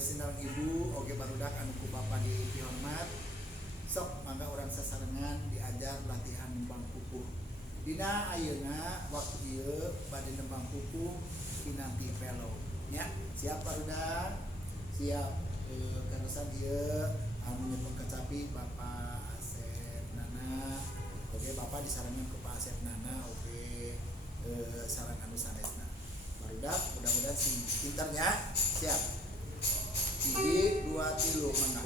sinareng ibu oge barudak anu ku bapa dihormat sok mangga urang sasarengan diajar latihan nembang pupuh. Dina ayeuna waktu ieu bade nembang pupuh pinanti pelo nya. Siap barudak? Siap. Karosan ieu anu nyepeng kecapi Bapak Asep Nana. Oke, Bapak disarankan ke Pak Asep Nana oke saran anu sanesna. Barudak mudah-mudahan sing pintarnya. Siap. 1 2 3 mangga.